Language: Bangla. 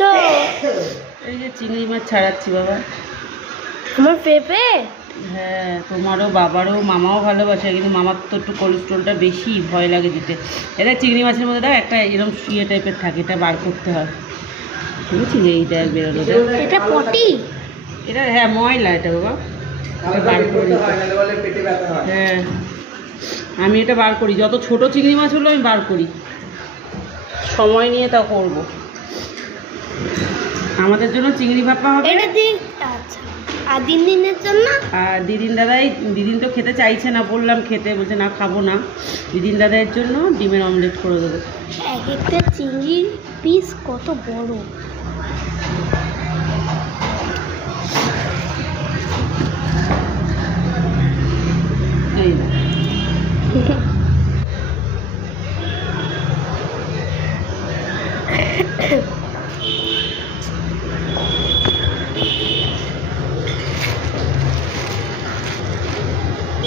করছো? এই যে চিংড়ি মাছ ছাড়াচ্ছি বাবা। আমার পেঁপে? হ্যাঁ, তোমারও বাবারও মামাও ভালোবাসে, কিন্তু মামার তো একটু কোলেস্ট্রলটা বেশি, ভয় লাগে দিতে। এটা চিংড়ি মাছের মধ্যে দাও একটা এরকম ইয়ে টাইপের থাকে, এটা বার করতে হয়, বুঝছি এইটা বেরোলো। এটা পটি? এটা হ্যাঁ ময়লা এটা বাবা, এটা বার করে দিতে। হ্যাঁ আমি এটা বার করি, যত ছোট চিংড়ি মাছ হলো আমি বার করি, সময় নিয়ে তা করব। আমাদের জন্য চিংড়ি ভাপা হবে। এটা দিন। আচ্ছা, আর দিনের জন্য? আর দিদিন তো খেতে চাইছে না, বললাম খেতে, বলছে না খাবো না। দিদিন দাদাইয়ের জন্য ডিমের অমলেট করে দেবো। এক একটা চিংড়ির পিস কত বড়! এই না